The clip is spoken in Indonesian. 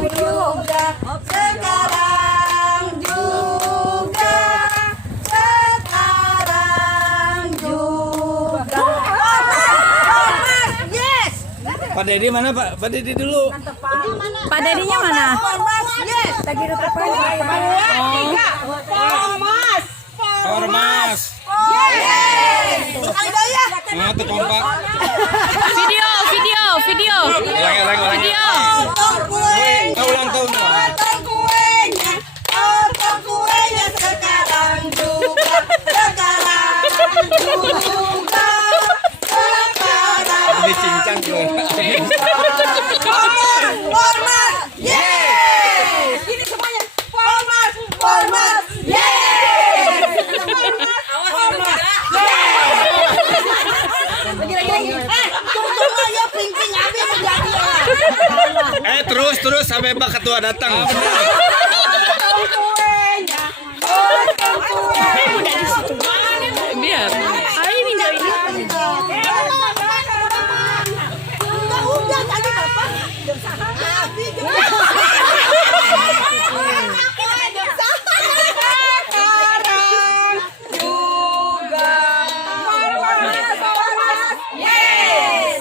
juga, sekarang juga, sekarang juga. Yes. Pak Dedi mana Pak? Pak Dedi dulu. Pak Dedinya mana? Yes. Ormas. Ormas. Yes. Sekali daya. Nah, tuh kompak. Video. Ulangi. Video. Potong kuenya. Ulang tahun. Potong kuenya sekarang juga, sekarang juga, sekarang. Ini cincang tuh. Ormas, yes. Ini semuanya. Ormas, yes. Ormas, yes. Tunggu aja ping-ping habis menjadi ya. Terus sampai Pak Ketua datang. Biar. Ayo minta ini. Udah tadi Bapak. Sekarang juga. Yes.